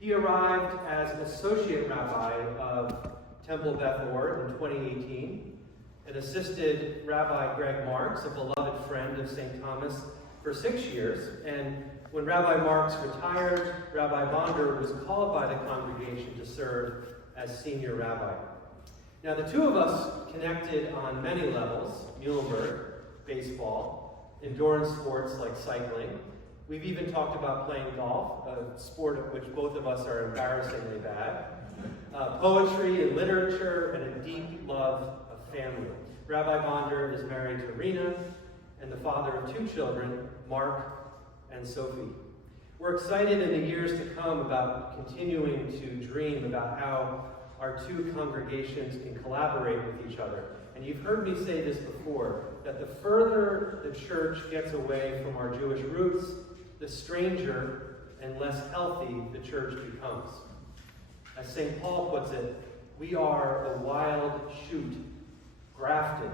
He arrived as an associate rabbi of Temple Beth in 2018 and assisted Rabbi Greg Marks, a beloved friend of St. Thomas, for 6 years. And when Rabbi Marks retired, Rabbi Bonder was called by the congregation to serve as senior rabbi. Now, the two of us connected on many levels: Muhlenberg, baseball, endurance sports like cycling. We've even talked about playing golf, a sport at which both of us are embarrassingly bad. Poetry and literature, and a deep love of family. Rabbi Bonder is married to Rena and the father of 2 children, Mark and Sophie. We're excited in the years to come about continuing to dream about how our 2 congregations can collaborate with each other. And you've heard me say this before, that the further the church gets away from our Jewish roots, the stranger and less healthy the church becomes. As St. Paul puts it, we are a wild shoot grafted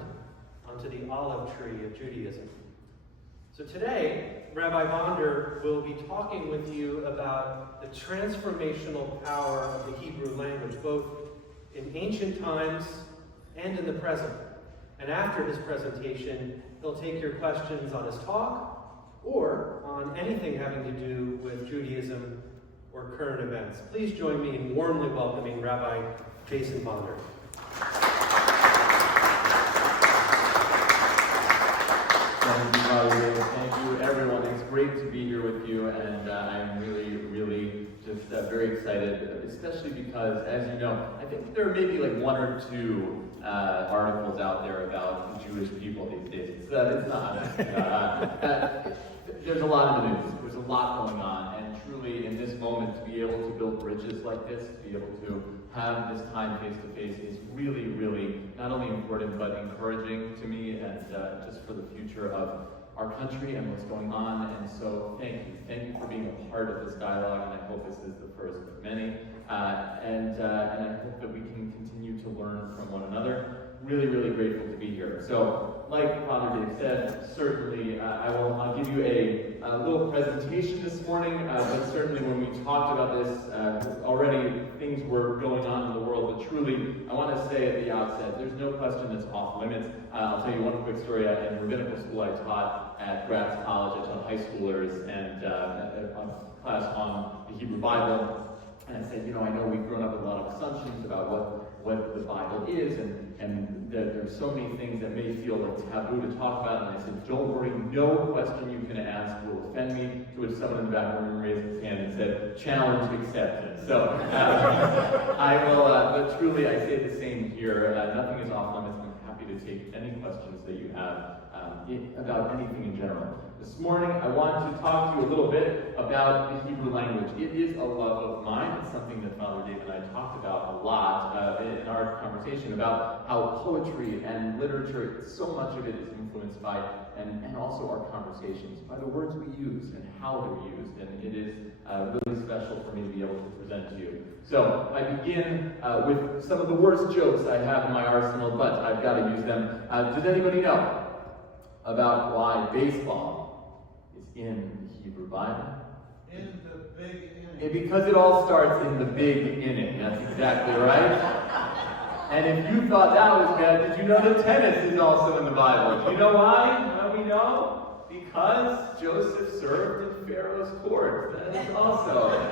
onto the olive tree of Judaism. So today, Rabbi Bonder will be talking with you about the transformational power of the Hebrew language, both in ancient times and in the present. And after his presentation, he'll take your questions on his talk or on anything having to do with Judaism or current events. Please join me in warmly welcoming Rabbi Jason Bonder. Thank you, Father. Thank you, everyone. It's great to be here with you, and I'm really just very excited, especially because, as you know, I think there are maybe like 1 or 2 articles out there about the Jewish people these days. It's not. There's a lot in the news. There's a lot going on, and truly, in this moment, to be able to build bridges like this, to be able to have this time face-to-face is really not only important, but encouraging to me, and just for the future of our country and what's going on. And so thank you for being a part of this dialogue, and I hope this is the first of many. And I hope that we can continue to learn from one another. Really grateful to be here. So, like Father Dave said, certainly I'll give you a little presentation this morning, but certainly when we talked about this, already things were going on in the world, but truly, I want to say at the outset, there's no question that's off limits. I'll tell you one quick story. In rabbinical school, I taught at Gratz College. I taught high schoolers and a class on the Hebrew Bible. And I said, I know we've grown up with a lot of assumptions about what the Bible is, and there's so many things that may feel like taboo to talk about. And I said, don't worry, no question you can ask will offend me. To which someone in the back of the room raised his hand and said, challenge accepted. So I will, but truly I say the same here. Nothing is off limits. I'm happy to take any questions that you have about anything in general. This morning, I want to talk to you a little bit about the Hebrew language. It is a love of mine. It's something that Father Dave and I talked about a lot in our conversation about how poetry and literature, so much of it is influenced by, and also our conversations, by the words we use and how they're used. And it is really special for me to be able to present to you. So I begin with some of the worst jokes I have in my arsenal, but I've got to use them. Does anybody know about why baseball is in the Hebrew Bible? In the big inning. Because it all starts in the big inning. That's exactly right. And if you thought that was bad, did you know that tennis is also in the Bible? Do you know why? How do we know? Because Joseph served in Pharaoh's court. That is also.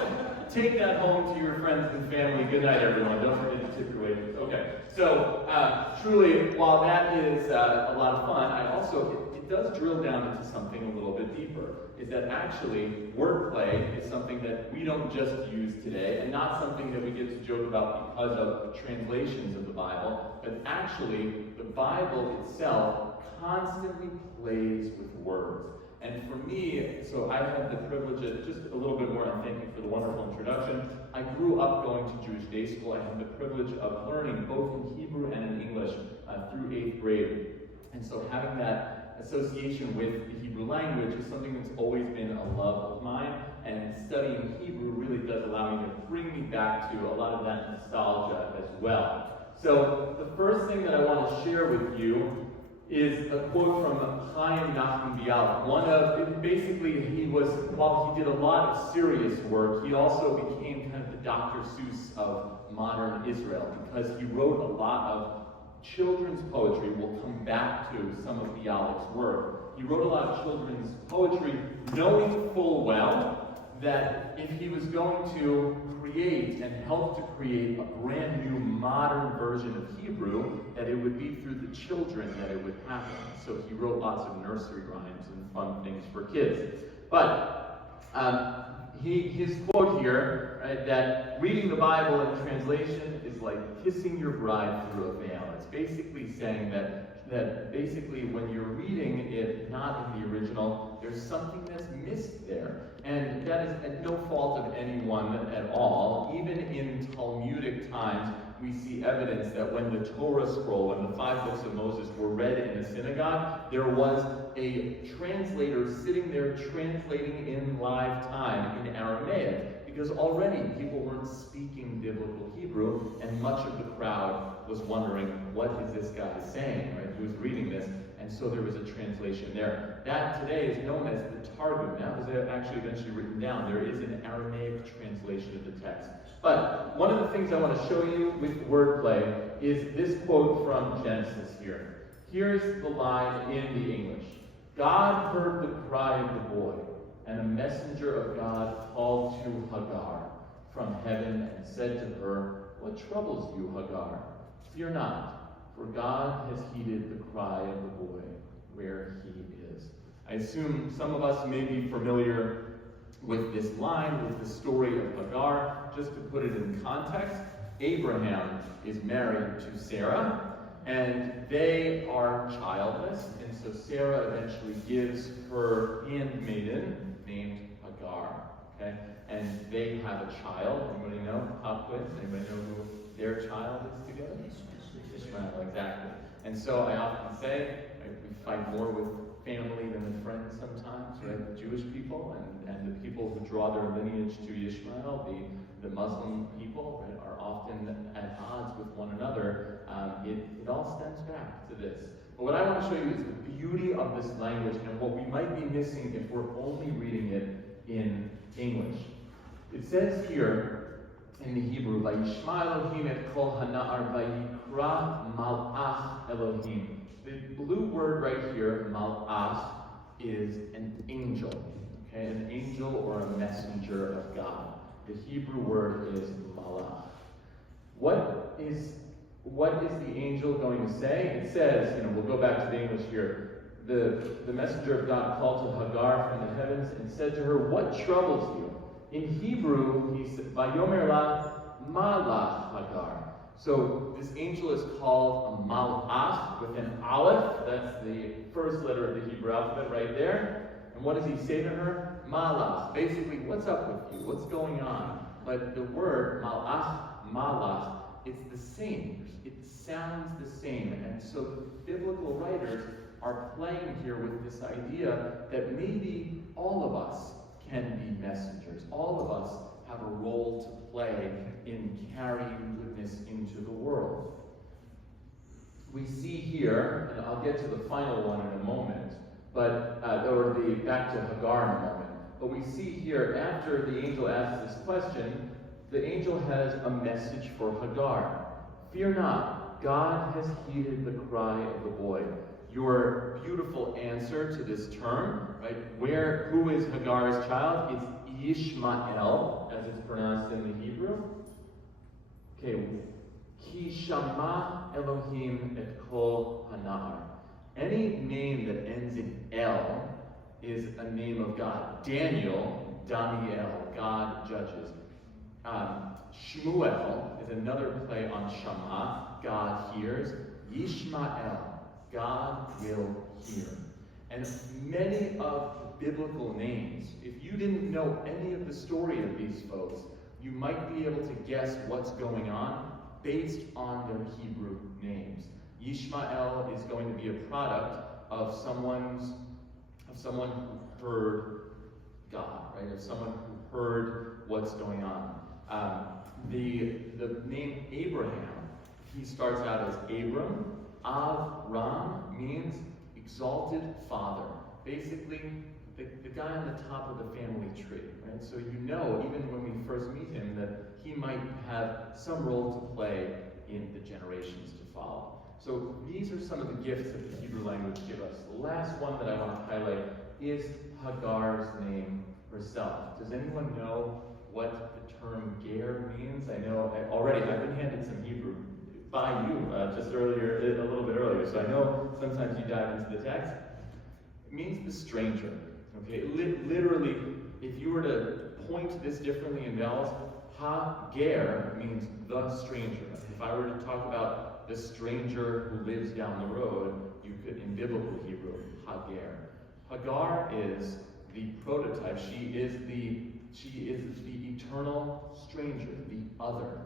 Take that home to your friends and family. Good night, everyone. Don't forget to tip your waiters. Okay. So, truly, while that is a lot of fun, it does drill down into something a little bit deeper. Is that actually wordplay is something that we don't just use today, and not something that we get to joke about because of translations of the Bible, but actually the Bible itself constantly plays with words. And for me, so I had the privilege of, just a little bit more, and thank you for the wonderful introduction. I grew up going to Jewish day school. I had the privilege of learning both in Hebrew and in English through 8th grade. And so having that association with the Hebrew language is something that's always been a love of mine. And studying Hebrew really does allow me to bring me back to a lot of that nostalgia as well. So the first thing that I want to share with you is a quote from Chaim Nachman Bialik. Basically, while he did a lot of serious work, he also became kind of Dr. Seuss of modern Israel, because he wrote a lot of children's poetry. We'll come back to some of Bialik's work. He wrote a lot of children's poetry, knowing full well that if he was going to create and help to create a brand new modern version of Hebrew, that it would be through the children that it would happen. So he wrote lots of nursery rhymes and fun things for kids. But his quote here, right, that reading the Bible in translation is like kissing your bride through a veil. It's basically saying that basically when you're reading it not in the original, there's something that's missed there. And that is at no fault of anyone at all. Even in Talmudic times, we see evidence that when the Torah scroll, when the 5 books of Moses were read in a synagogue, there was a translator sitting there translating in live time in Aramaic, because already people weren't speaking biblical Hebrew, and much of the crowd was wondering, what is this guy saying, right? Who's reading this? And so there was a translation there. That today is known as the Targum. That was actually eventually written down. There is an Aramaic translation of the text. But one of the things I want to show you with wordplay is this quote from Genesis here. Here's the line in the English. God heard the cry of the boy, and a messenger of God called to Hagar from heaven and said to her, "What troubles you, Hagar? Fear not, for God has heeded the cry of the boy where he is." I assume some of us may be familiar with this line, with the story of Hagar. Just to put it in context, Abraham is married to Sarah, and they are childless, and so Sarah eventually gives her handmaiden named Hagar, okay? And they have a child. Anybody know? Pop quiz. Anybody know who their child is together? Ishmael, exactly. And so I often say, right, we fight more with family than with friends sometimes, right? The Jewish people and the people who draw their lineage to Ishmael, the Muslim people, right, are often at odds with one another. It all stems back to this. But what I want to show you is the beauty of this language and what we might be missing if we're only reading it in English. It says here in the Hebrew, "Vayishma Elohim et kol hana'ar vayikra malach Elohim." The blue word right here, malach, is an angel, okay? An angel or a messenger of God. The Hebrew word is malach. What is the angel going to say? It says, we'll go back to the English here. The messenger of God called to Hagar from the heavens and said to her, "What troubles you?" In Hebrew, he said, "Vayomer la malach Hagar." So this angel is called a malach with an aleph. That's the first letter of the Hebrew alphabet right there. And what does he say to her? Malach. Basically, what's up with you? What's going on? But the word malach, it's the same. It sounds the same. And so the biblical writers are playing here with this idea that maybe all of us can be messengers. All of us have a role to play in carrying goodness into the world. We see here, and I'll get to the final one in a moment, back to Hagar in a moment. But we see here, after the angel asks this question, the angel has a message for Hagar. "Fear not, God has heeded the cry of the boy." Your beautiful answer to this term, right? Who is Hagar's child? It's Yishmael, as it's pronounced in the Hebrew. Okay, Ki shama Elohim et kol hana'ar. Any name that ends in El is a name of God. Daniel, God judges. Shmuel is another play on Shama, God hears. Yishmael, God will hear. And many of the biblical names, if you didn't know any of the story of these folks, you might be able to guess what's going on based on their Hebrew names. Yishmael is going to be a product of someone who heard God, right? Of someone who heard what's going on. The name Abraham, he starts out as Abram. Avram means exalted father. Basically, the guy on the top of the family tree, right? So even when we first meet him, that he might have some role to play in the generations to follow. So these are some of the gifts that the Hebrew language gives us. The last one that I want to highlight is Hagar's name herself. Does anyone know what the term ger means? I know already I've been handed some Hebrew by you just earlier, a little bit earlier, so I know sometimes you dive into the text. It means the stranger. Okay, literally, if you were to point this differently in vowels, ha-ger means the stranger. If I were to talk about the stranger who lives down the road, you could, in biblical Hebrew, ha-ger. Hagar is the prototype. She is the eternal stranger, the other.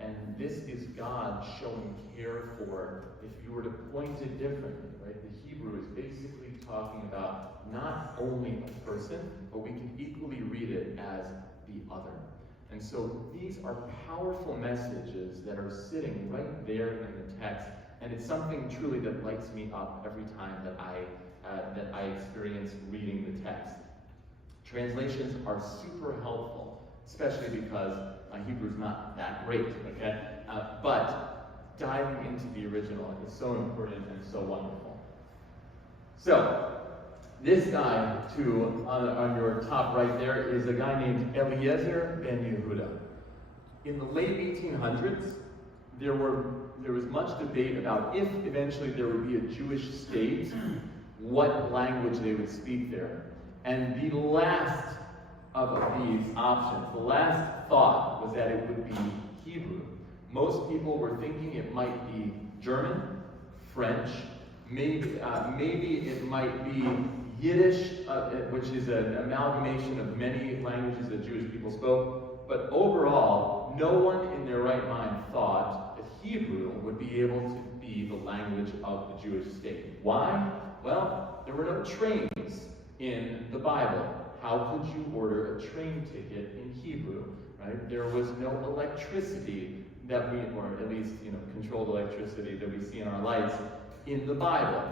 And this is God showing care for, if you were to point it differently, right? The Hebrew is basically talking about not only a person, but we can equally read it as the other. And so these are powerful messages that are sitting right there in the text, and it's something truly that lights me up every time that I experience reading the text. Translations are super helpful, especially because my Hebrew's not that great, okay? But diving into the original is so important and so wonderful. So, this guy, too, on your top right there, is a guy named Eliezer Ben Yehuda. In the late 1800s, there was much debate about if eventually there would be a Jewish state, what language they would speak there. And the last of these options, the last thought, was that it would be Hebrew. Most people were thinking it might be German, French, maybe it might be Yiddish, which is an amalgamation of many languages that Jewish people spoke. But overall, no one in their right mind thought that Hebrew would be able to be the language of the Jewish state. Why? Well, there were no trains in the Bible. How could you order a train ticket in Hebrew, right? There was no electricity that or at least, controlled electricity that we see in our lights in the Bible.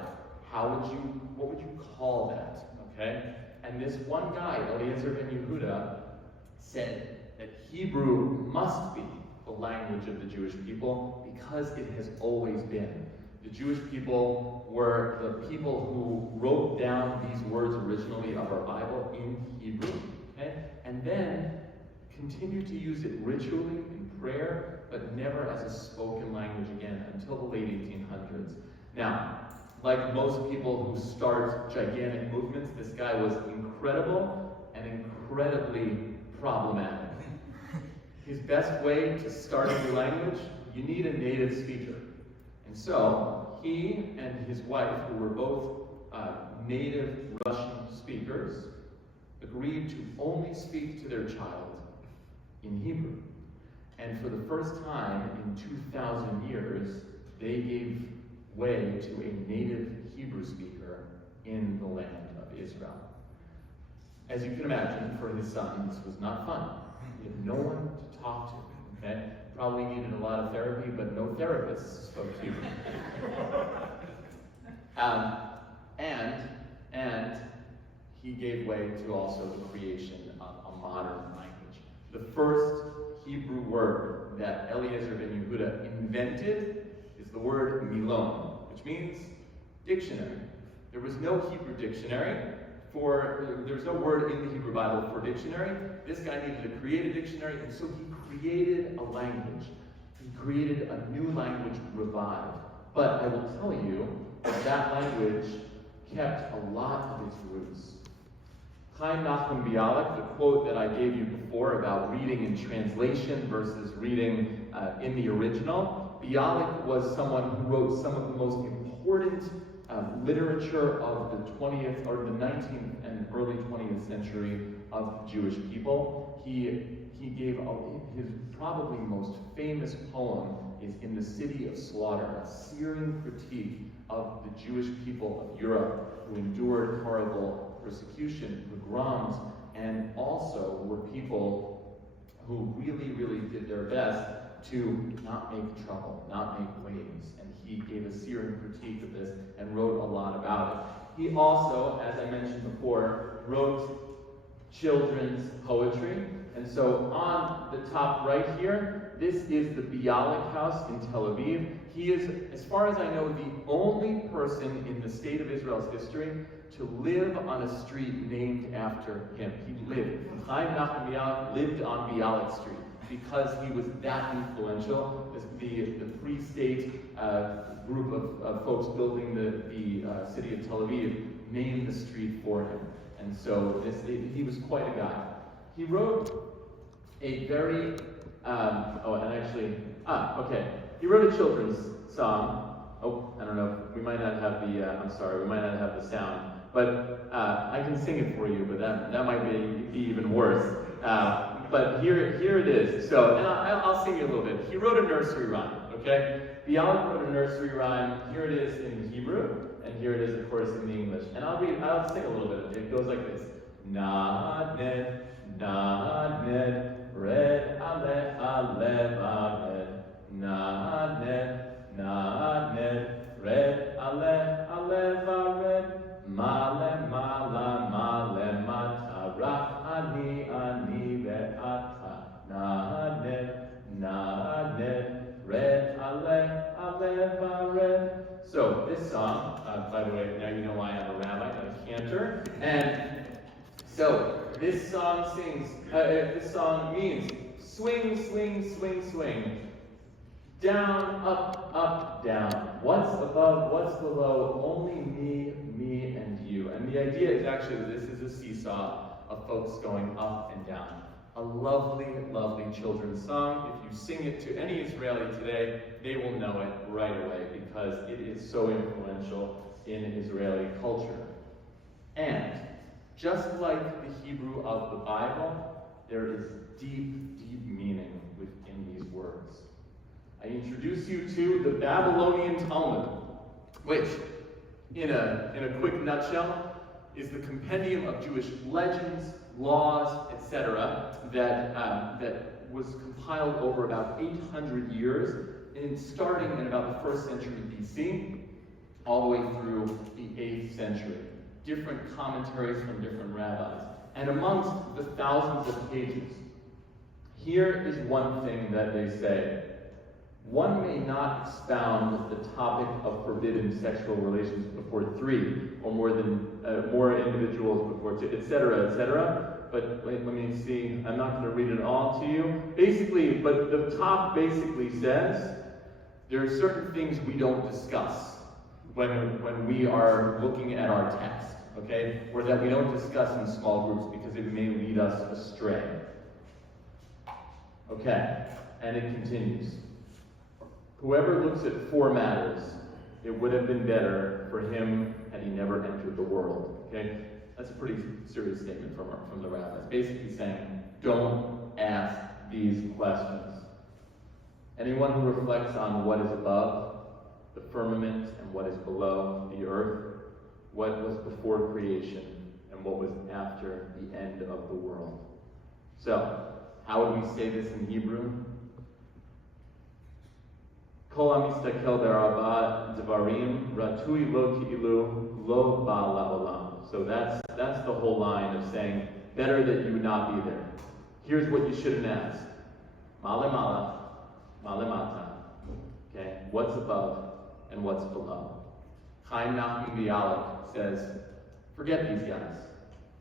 What would you call that, okay? And this one guy, Eliezer Ben Yehuda, said that Hebrew must be the language of the Jewish people because it has always been. The Jewish people were the people who wrote down these words originally of our Bible in Hebrew, okay? And then continued to use it ritually in prayer, but never as a spoken language again until the late 1800s. Now, like most people who start gigantic movements, this guy was incredible and incredibly problematic. His best way to start a new language, you need a native speaker. And so, he and his wife, who were both native Russian speakers, agreed to only speak to their child in Hebrew. And for the first time in 2,000 years, they gave way to a native Hebrew speaker in the land of Israel. As you can imagine, for his son, this was not fun. He had no one to talk to, okay? Probably needed a lot of therapy, but no therapists spoke Hebrew. And he gave way to also the creation of a modern language. The first Hebrew word that Eliezer Ben Yehuda invented is the word milon, which means dictionary. There was no Hebrew dictionary there's no word in the Hebrew Bible for dictionary. This guy needed to create a dictionary, and so he created a language. He created a new language revived. But I will tell you that language kept a lot of its roots. Chaim Nachman Bialik, the quote that I gave you before about reading in translation versus reading in the original, Bialik was someone who wrote some of the most important literature of the 20th or the 19th and early 20th century of the Jewish people. He gave his probably most famous poem is In the City of Slaughter, a searing critique of the Jewish people of Europe who endured horrible persecution, pogroms, and also were people who really, really did their best to not make trouble, not make waves. And he gave a searing critique of this and wrote a lot about it. He also, as I mentioned before, wrote children's poetry. And so on the top right here, this is the Bialik house in Tel Aviv. He is, as far as I know, the only person in the state of Israel's history to live on a street named after him. He lived. Chaim Nachman Bialik lived on Bialik Street because he was that influential. The pre-state group of folks building the city of Tel Aviv named the street for him. And so he was quite a guy. He wrote a very, he wrote a children's song. Oh, I don't know, we might not have the sound. But I can sing it for you, but that might be even worse. But here it is. So, and I'll sing you a little bit. He wrote a nursery rhyme, okay? Bialik wrote a nursery rhyme. Here it is in Hebrew, and here it is, of course, in the English. And I'll sing a little bit of it. It goes like this. Na'ned, na'ned, red alecha levared. Na'ned, na'ned, red alecha levared. Male, mala, male, mata, rach, ani, ve'ata. Na'ned, na'ned, red alecha levared. So this song, by the way, now you know why I'm a rabbi, not a cantor. And so this song means swing, swing, swing, swing. Down, up, up, down. What's above, what's below? Only me, and you. And the idea is actually that this is a seesaw of folks going up and down. A lovely, lovely children's song. If you sing it to any Israeli today, they will know it right away because it is so influential in Israeli culture. And just like the Hebrew of the Bible, there is deep, deep meaning within these words. I introduce you to the Babylonian Talmud, which, in a quick nutshell, is the compendium of Jewish legends, laws, etc., that was compiled over about 800 years, starting in about the 1st century BC, all the way through the 8th century. Different commentaries from different rabbis. And amongst the thousands of pages, here is one thing that they say. One may not expound the topic of forbidden sexual relations before 3, or more individuals before 2, etc., etc. But let me see. I'm not going to read it all to you. Basically, but the top basically says there are certain things we don't discuss when we are looking at our text, okay? Or that we don't discuss in small groups because it may lead us astray. Okay, and it continues. Whoever looks at 4 matters, it would have been better for him had he never entered the world. Okay? That's a pretty serious statement from the rabbis. Basically saying, don't ask these questions. Anyone who reflects on what is above the firmament and what is below the earth, what was before creation and what was after the end of the world. So, how would we say this in Hebrew? Kol hamistakel be'arba devarim ratui lo ki'ilu lo ba la'olam. So that's the whole line of saying, better that you would not be there. Here's what you shouldn't ask. Male mala, male mata. Okay, what's above and what's below. Chaim Nachman Bialik says, forget these guys.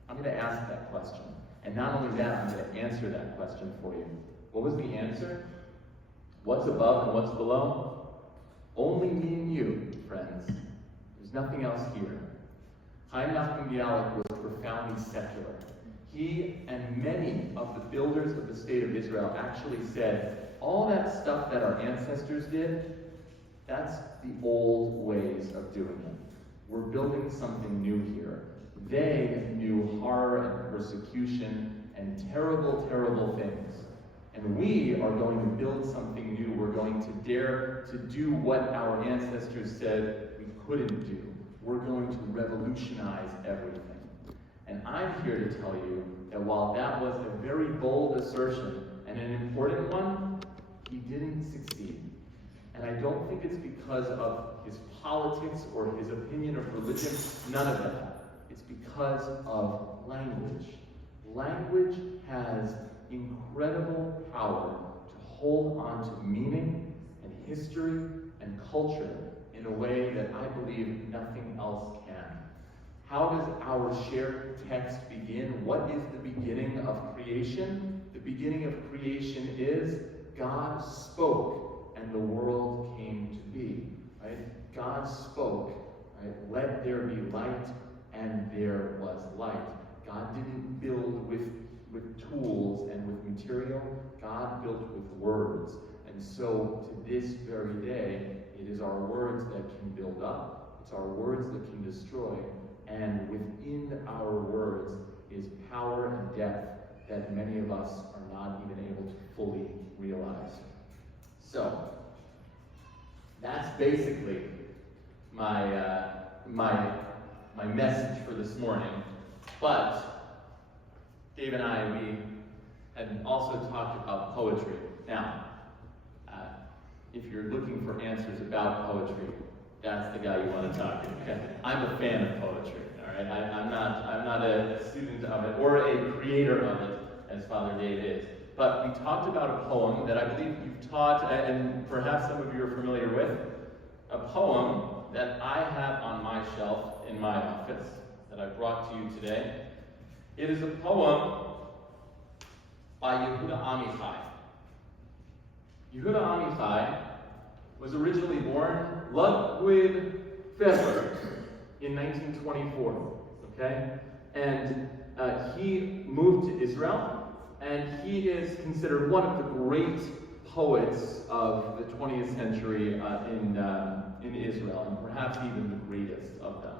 I'm going to ask that question. And not only that, I'm going to answer that question for you. What was the answer? What's above and what's below? Only me and you, friends. There's nothing else here. Chaim Nachman Bialik was profoundly secular. He and many of the builders of the state of Israel actually said, all that stuff that our ancestors did, that's the old ways of doing it. We're building something new here. They knew horror and persecution and terrible, terrible things. And we are going to build something new. We're going to dare to do what our ancestors said we couldn't do. We're going to revolutionize everything. And I'm here to tell you that while that was a very bold assertion and an important one, he didn't succeed. And I don't think it's because of his politics or his opinion of religion. None of that. It's because of language. Language has incredible power to hold on to meaning and history and culture in a way that I believe nothing else can. How does our shared text begin? What is the beginning of creation? The beginning of creation is God spoke and the world came to be. Right? God spoke. Right? Let there be light, and there was light. God didn't build with tools and with material. God built with words. And so to this very day, it is our words that can build up. It's our words that can destroy. And within our words is power and depth that many of us are not even able to fully realize. So, that's basically my message for this morning. But Dave and I, we had also talked about poetry. Now, if you're looking for answers about poetry, that's the guy you want to talk to. Okay? I'm a fan of poetry. All right, I'm not a student of it or a creator of it, as Father Dave is. But we talked about a poem that I believe you've taught, and perhaps some of you are familiar with. A poem that I have on my shelf in my office that I brought to you today. It is a poem by Yehuda Amichai. Yehuda Amichai was originally born Ludwig Pfeffer in 1924, okay? And he moved to Israel, and he is considered one of the great poets of the 20th century in Israel, and perhaps even the greatest of them.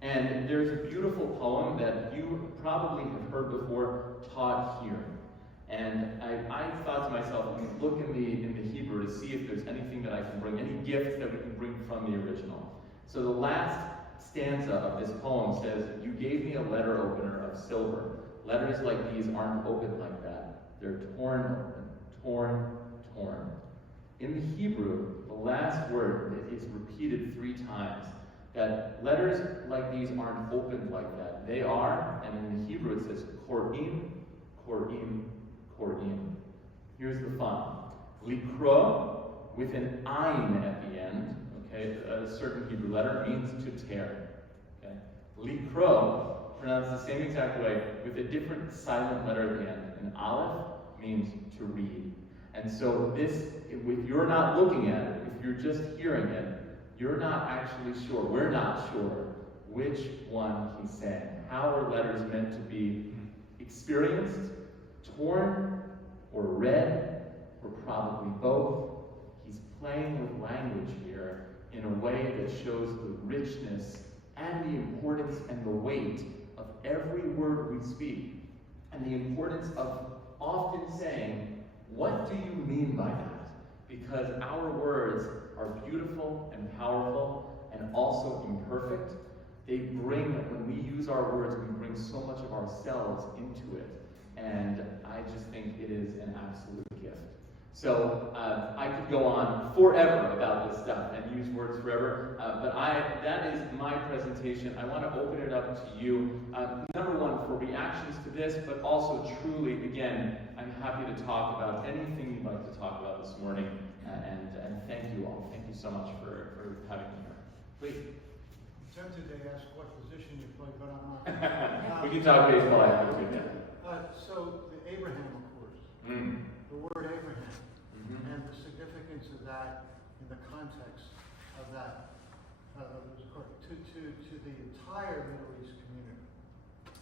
And there's a beautiful poem that you probably have heard before taught here. And I thought to myself, let me look in the Hebrew to see if there's anything that I can bring, any gifts that we can bring from the original. So the last stanza of this poem says, "You gave me a letter opener of silver. Letters like these aren't open like that. They're torn open, torn." In the Hebrew, the last word is repeated 3 times. That letters like these aren't opened like that. They are, and in the Hebrew it says, korim, korim, korim. Here's the fun. Likro, with an ayin at the end, okay, a certain Hebrew letter means to tear. Okay? Likro, pronounced the same exact way, with a different silent letter at the end. An aleph means to read. And so this, if you're not looking at it, if you're just hearing it, you're not actually sure, we're not sure which one he's saying. How are letters meant to be experienced, torn, or read, or probably both? He's playing with language here in a way that shows the richness and the importance and the weight of every word we speak, and the importance of often saying, what do you mean by that? Because our words are beautiful and powerful and also imperfect. They bring, when we use our words, we bring so much of ourselves into it. And I just think it is an absolute gift. So I could go on forever about this stuff and use words forever, but that is my presentation. I want to open it up to you. Number one, for reactions to this, but also truly, again, I'm happy to talk about anything you'd like to talk about this morning. And thank you all. Thank you so much for having me here. Please. I'm tempted to ask what position you play, but I'm not. We can talk baseball after too. So the Abraham Accords, the word Abraham, and the significance of that in the context of that to the entire Middle East community.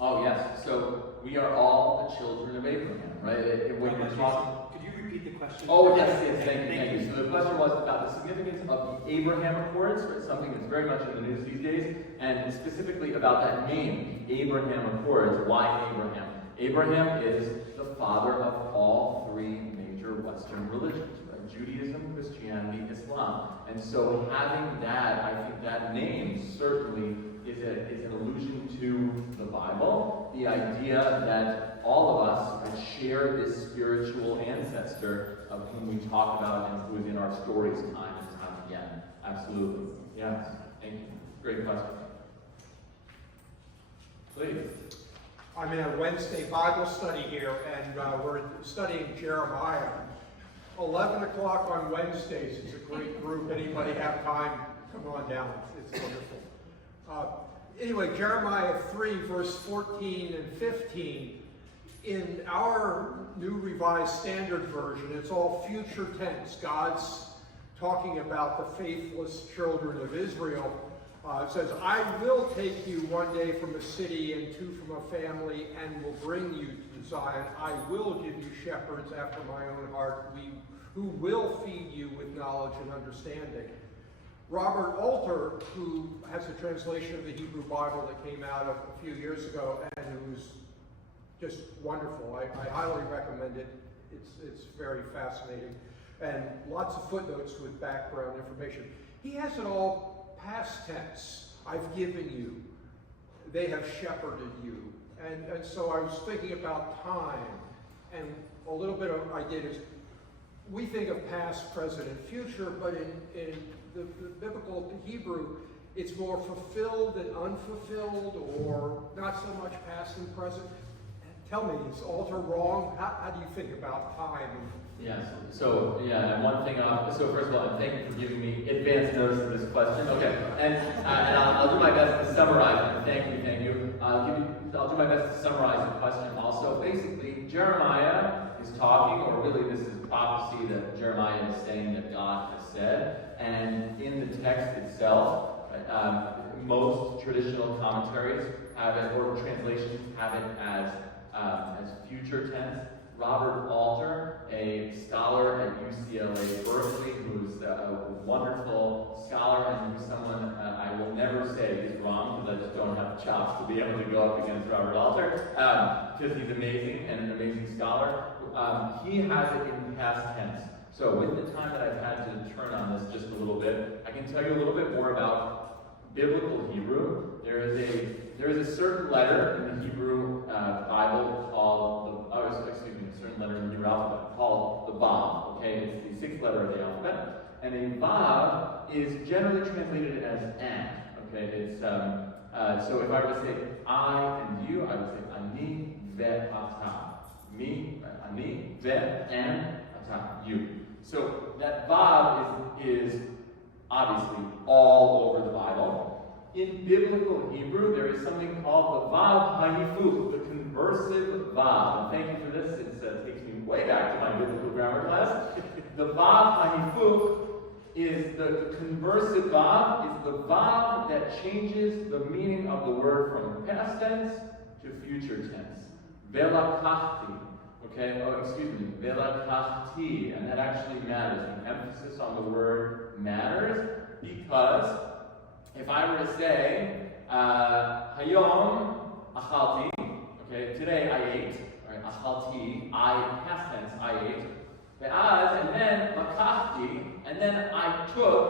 Oh yes. So we are all the children of Abraham, right? When we're talking. Could you repeat the question? Oh, yes, thank you. So the question was about the significance of the Abraham Accords, right? Something that's very much in the news these days, and specifically about that name, the Abraham Accords. Why Abraham? Abraham is the father of all 3 major Western religions, right? Judaism, Christianity, Islam. And so having that, I think that name certainly is an allusion to the Bible, the idea that all of us share this spiritual ancestor of whom we talk about and who is in our stories time and time again. Absolutely. Yes. Thank you. Great question. Please. I'm in a Wednesday Bible study here, and we're studying Jeremiah. 11 o'clock on Wednesdays. It's a great group. Anybody have time? Come on down. It's wonderful. Anyway, Jeremiah 3, verse 14 and 15. In our New Revised Standard Version, it's all future tense. God's talking about the faithless children of Israel. It says, I will take you one day from a city and two from a family and will bring you to Zion. I will give you shepherds after my own heart, who will feed you with knowledge and understanding. Robert Alter, who has a translation of the Hebrew Bible that came out a few years ago and it was just wonderful. I highly recommend it. It's very fascinating. And lots of footnotes with background information. He has it all past tense. I've given you. They have shepherded you. And so I was thinking about time. And a little bit of I did is, we think of past, present, and future, but in the biblical Hebrew, it's more fulfilled than unfulfilled, or not so much past and present. Tell me, is Alter wrong? How do you think about time? Yes. So, and one thing so first of all, thank you for giving me advance notice of this question. Okay. And I'll do my best to summarize it. Thank you. I'll do my best to summarize the question also. Basically, Jeremiah is talking, or really this is prophecy that Jeremiah is saying that God has said. And in the text itself, most traditional commentaries have it, or translations have it as future tense. Robert Alter, a scholar at UCLA Berkeley, who's a wonderful scholar and who's someone I will never say is wrong, because I just don't have the chops to be able to go up against Robert Alter, because he's amazing and an amazing scholar. He has it in past tense. So with the time that I've had to turn on this just a little bit, I can tell you a little bit more about biblical Hebrew. There is a certain letter in the Hebrew Bible called a certain letter in the Hebrew alphabet called the Vav. Okay, it's the 6th letter of the alphabet, and a Vav is generally translated as and. Okay, it's so if I were to say I and you, I would say ani ve ata. Me, ani ve and ata, you. So that Vav is obviously all over the Bible. In biblical Hebrew, there is something called the Vav Ha'ifuk, the conversive Vav. And thank you for this. It takes me way back to my biblical grammar class. The Vav Ha'ifuk is the conversive Vav, is the Vav that changes the meaning of the word from past tense to future tense. Velakachti. Okay, velakachti. And that actually matters. The emphasis on the word matters because if I were to say, hayom achalti, okay, today I ate, right, achalti, past tense, I ate, ve'az, and then lakachti, and then I took,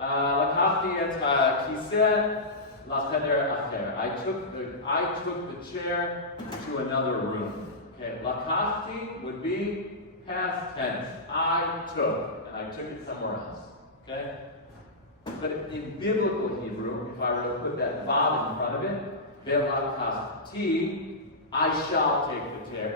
lakachti et kiseh lacheder acher. I took the chair to another room. Okay, lakachti would be past tense, I took, and I took it somewhere else. Okay? But in biblical Hebrew, if I were to put that Vav in front of it, velakachti, I shall take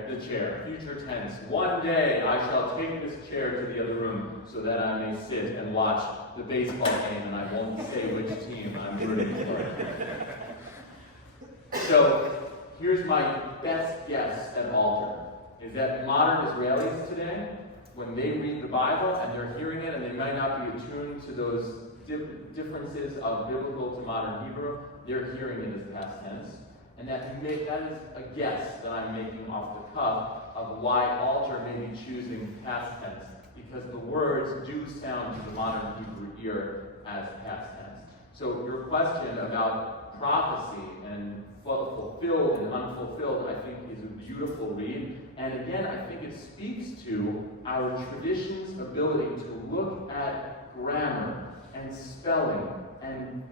the chair, future tense. One day I shall take this chair to the other room so that I may sit and watch the baseball game, and I won't say which team I'm rooting for. So here's my best guess at Alter, is that modern Israelis today, when they read the Bible and they're hearing it and they might not be attuned to those differences of biblical to modern Hebrew, they're hearing it as past tense. And that is a guess that I'm making off the cuff of why Alter may be choosing past tense, because the words do sound to the modern Hebrew ear as past tense. So your question about prophecy and fulfilled and unfulfilled, I think, is a beautiful read. And again, I think it speaks to our tradition's ability to look at grammar and spelling and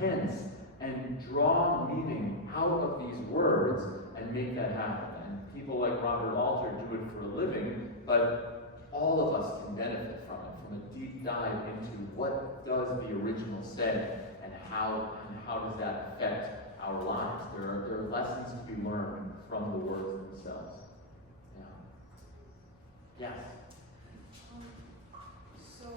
tense and draw meaning out of these words and make that happen. And people like Robert Alter do it for a living, but all of us can benefit from it, from a deep dive into what does the original say and how does that affect our lives. There are lessons to be learned from the words themselves. Yeah. Yes. So,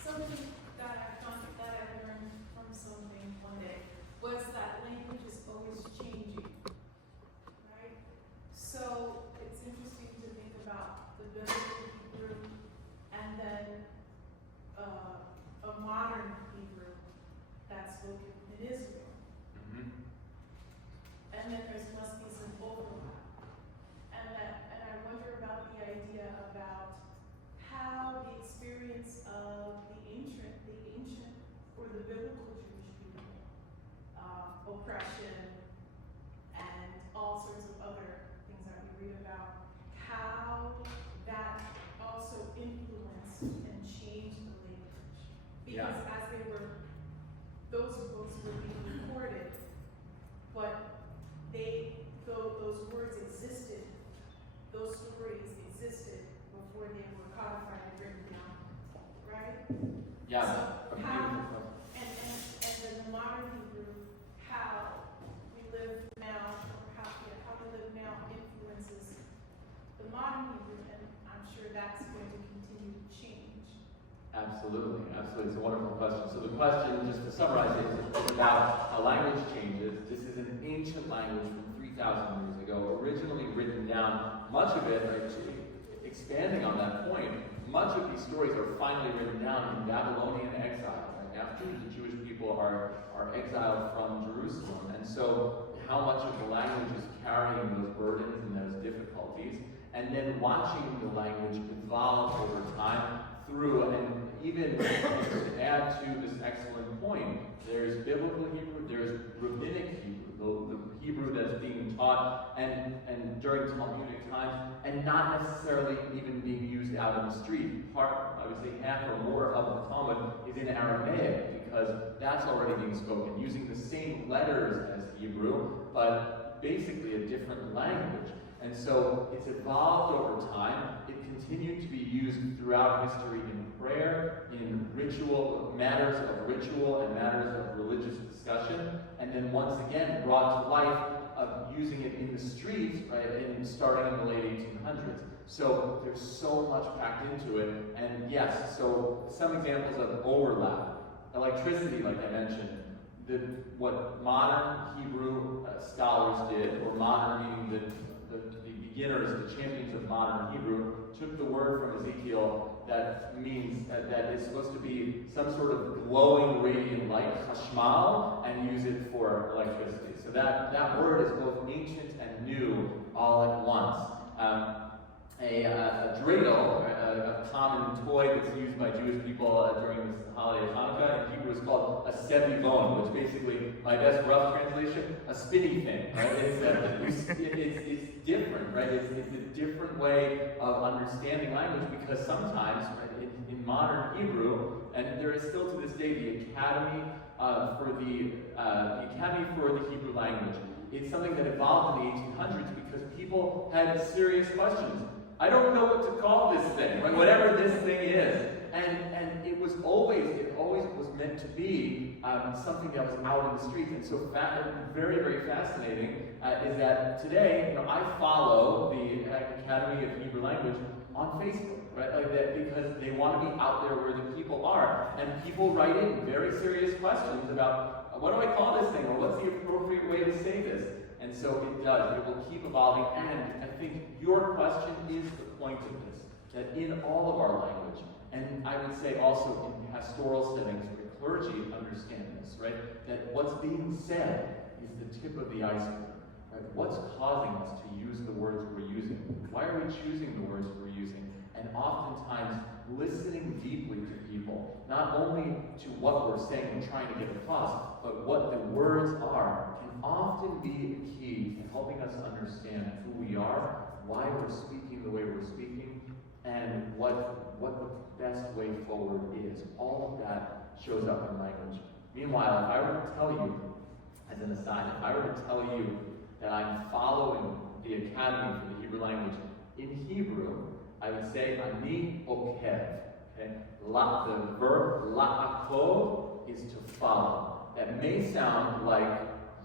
something that I found that I learned from something one day was that language is always changing, right? So it's interesting to think about the biblical Hebrew and then a modern Hebrew that's spoken in Israel. And then there must be some overlap. And I wonder about the idea about how the experience of the ancient or the biblical Jewish people, oppression and all sorts of other things that we read about, how that also influenced and changed the language. Because as they were, those books were being recorded, but those words existed, those stories existed before they were codified and written down, right? Yeah. So how, and then the modern Hebrew, how we live now, or how we live now influences the modern Hebrew, and I'm sure that's going to continue to change. Absolutely, absolutely. It's a wonderful question. So the question, just to summarize it, is about how language changes. This is an ancient language from 3,000 years ago, originally written down. Much of it, actually, expanding on that point, much of these stories are finally written down in Babylonian exile, right? After the Jewish people are exiled from Jerusalem. And so how much of the language is carrying those burdens and those difficulties, and then watching the language evolve over time through, and even to add to this excellent point, there's biblical Hebrew, there's rabbinic Hebrew, the Hebrew that's being taught and during Talmudic times, and not necessarily even being used out in the street. I would say half or more of the Talmud is in Aramaic, because that's already being spoken, using the same letters as Hebrew, but basically a different language. And so it's evolved over time. It continued to be used throughout history in prayer, in ritual, matters of ritual and matters of religious discussion, and then once again brought to life of using it in the streets, right, starting in the late 1800s. So there's so much packed into it, and yes, so some examples of overlap. Electricity, like I mentioned, what modern Hebrew scholars did, or modern meaning the beginners, the champions of modern Hebrew, took the word from Ezekiel that means that is supposed to be some sort of glowing radiant light, chashmal, and use it for electricity. So that word is both ancient and new all at once. A dreidel, a common toy that's used by Jewish people during this holiday of Hanukkah, in Hebrew is called a sebivon, which basically, my best rough translation, a spinny thing, right? It's different, right? It's a different way of understanding language, because sometimes, right, in modern Hebrew, and there is still to this day the Academy for the Hebrew language. It's something that evolved in the 1800s because people had serious questions. I don't know what to call this thing, right? Whatever this thing is. And it always was meant to be something that was out in the streets. And so very, very fascinating is that today, I follow the Academy of Hebrew Language on Facebook, right? Like that, because they want to be out there where the people are. And people write in very serious questions about, what do I call this thing? Or what's the appropriate way to say this? And so it does. It will keep evolving. And I think your question is the point of this, that in all of our language, and I would say also in pastoral settings where clergy understand this, right? That what's being said is the tip of the iceberg, right? What's causing us to use the words we're using? Why are we choosing the words we're using? And oftentimes listening deeply to people, not only to what we're saying and trying to get across, but what the words are, can often be a key in helping us understand who we are, why we're speaking the way we're speaking, and what the best way forward is. All of that shows up in language. Meanwhile, if I were to tell you, as an aside, if I were to tell you that I'm following the Academy for the Hebrew language in Hebrew, I would say, ani okev. Okay? The verb la'akov is to follow. That may sound like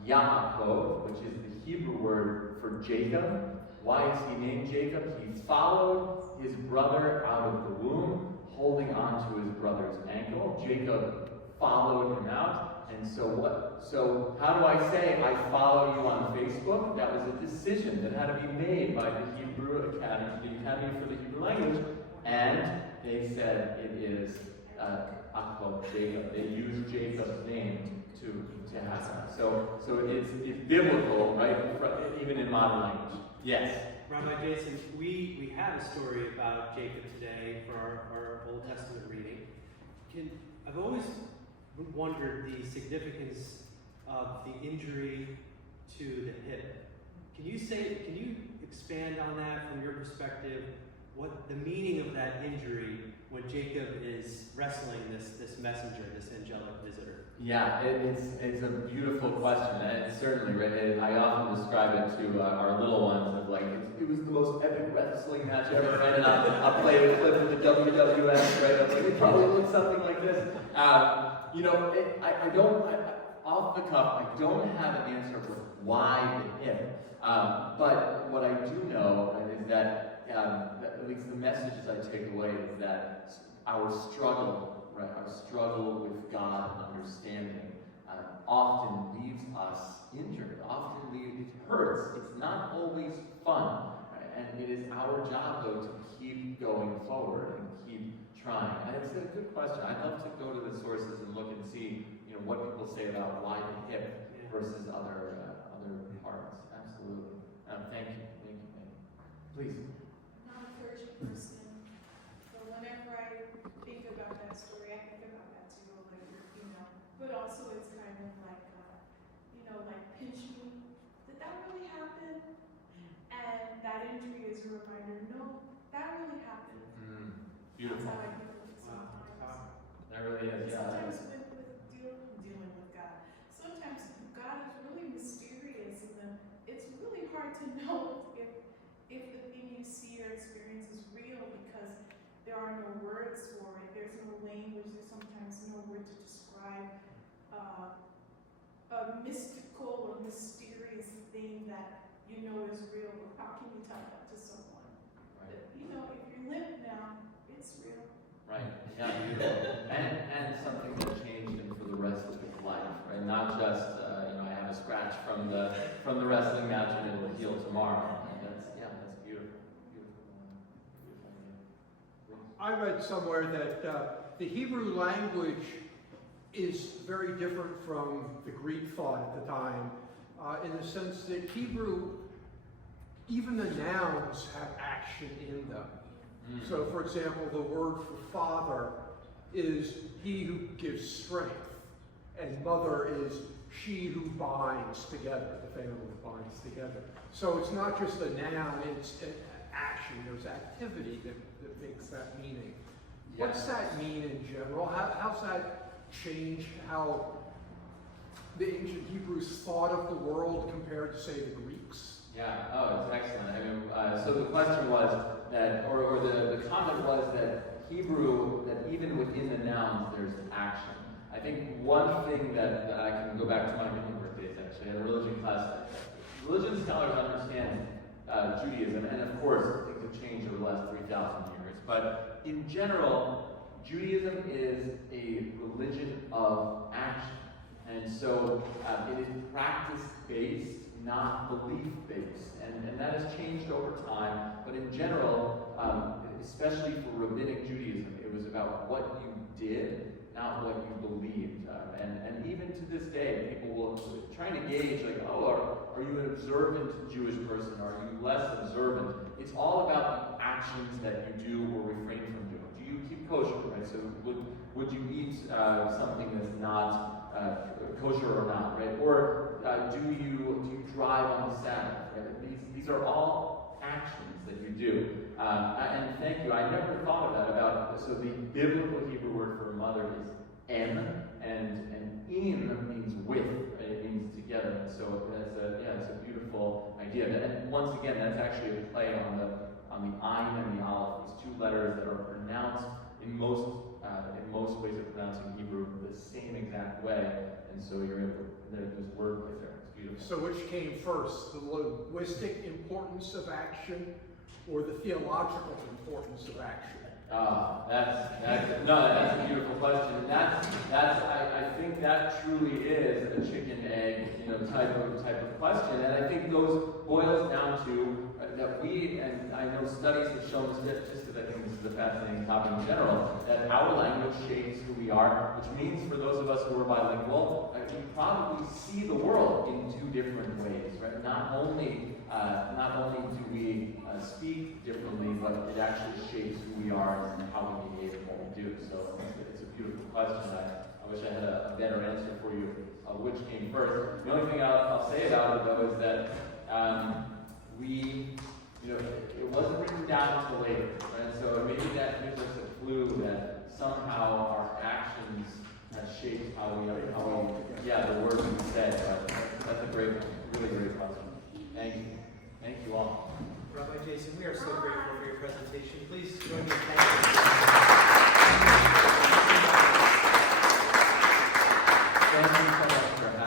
Yaakov, which is the Hebrew word for Jacob. Why is he named Jacob? He followed his brother out of the womb, holding on to his brother's ankle. Jacob followed him out. And so what? So how do I say I follow you on Facebook? That was a decision that had to be made by the Hebrew Academy, the Academy for the Hebrew Language, and they said it is Yaakov, Jacob. They used Jacob's name to have that. So it's biblical, right? Even in modern language. Yes. Rabbi Jason, we had a story about Jacob today for our Old Testament reading. I've always wondered the significance of the injury to the hip. Can you expand on that from your perspective? What the meaning of that injury when Jacob is wrestling this messenger, this angelic visitor? Yeah, it's a beautiful question, and certainly, right? I often describe it to our little ones of like it was the most epic wrestling match ever, right? And I'll play a clip of the WWF, right? I'm like, it probably looks something like this. Off the cuff, I don't have an answer for why the hip. But what I do know is that at least the messages I take away is that our struggle, right, our struggle with God and understanding often leaves us injured. It hurts. It's not always fun. Right? And it is our job, though, to keep going forward and keep trying. And it's a good question. I'd love to go to the sources and look and see, what people say about why the hip versus other parts. Absolutely. Thank you. Please. I'm not a clergy person, but whenever I think about that story, I think about that too, but also it's kind of like, like pinch me. Did that really happen? And that injury is a reminder, no, that really happened. Beautiful. That's how I think of it sometimes. That really is, yeah. Sometimes with dealing with God, sometimes God is really mysterious, and then it's really hard to know if the thing you see or experience is real because there are no words for it. There's no language. There's sometimes no word to describe a mystical or mysterious thing that is real. But how can you tell that to someone? Right. That, if you're limp now, it's real. Right. Yeah, beautiful. and something that changed him for the rest of his life, right? Not just I have a scratch from the wrestling match and it will heal tomorrow. And that's beautiful. I read somewhere that the Hebrew language is very different from the Greek thought at the time, in the sense that Hebrew, even the nouns have action in them. So, for example, the word for father is he who gives strength, and mother is she who binds together, the family that binds together. So it's not just a noun, it's an action, there's activity that makes that meaning. Yeah. What's that mean in general? How's that change how the ancient Hebrews thought of the world compared to, say, the Greeks? Yeah, it's excellent. I mean, so the question was that, or the comment was that Hebrew, that even within the nouns, there's action. I think one thing that I can go back to my own birthdays, actually, in a religion class, religion scholars understand Judaism, and of course, things have changed over the last 3,000 years, but in general, Judaism is a religion of action. And so it is practice-based, not belief-based. And that has changed over time. But in general, especially for rabbinic Judaism, it was about what you did, not what you believed. And even to this day, people will try to gauge, like, are you an observant Jewish person? Are you less observant? It's all about the actions that you do or refrain from doing. Do you keep kosher, right? So would you eat something that's not kosher or not, right? Or do you drive on the Sabbath, right? These are all actions that you do. And thank you. I never thought of that so the biblical Hebrew word for mother is em, and in means with, right? It means together. And so it's a beautiful idea. And once again, that's actually a play on the ayin and the aleph, these two letters that are pronounced in most ways of pronouncing Hebrew the same exact way. And so you're able to, there's wordplay there. It's beautiful. So which came first, the linguistic importance of action or the theological importance of action? That's a beautiful question. And I think that truly is a chicken egg, type of question. And I think boils down to that we, and I know studies have shown us that, just because I think this is a fascinating topic in general, that our language shapes who we are, which means for those of us who are bilingual, we probably see the world in two different ways, right? Not only do we speak differently, but it actually shapes who we are and how we behave and what we do. So it's a beautiful question. I wish I had a better answer for you, which came first. The only thing I'll say about it, though, is that it wasn't written down until later, right? So maybe that gives us a clue that somehow our actions have shaped how we the words we said. But that's a great, really great question. Thank you. Thank you all. Rabbi Jason, we are so grateful for your presentation. Please join me in thanking Thank you so much for having me.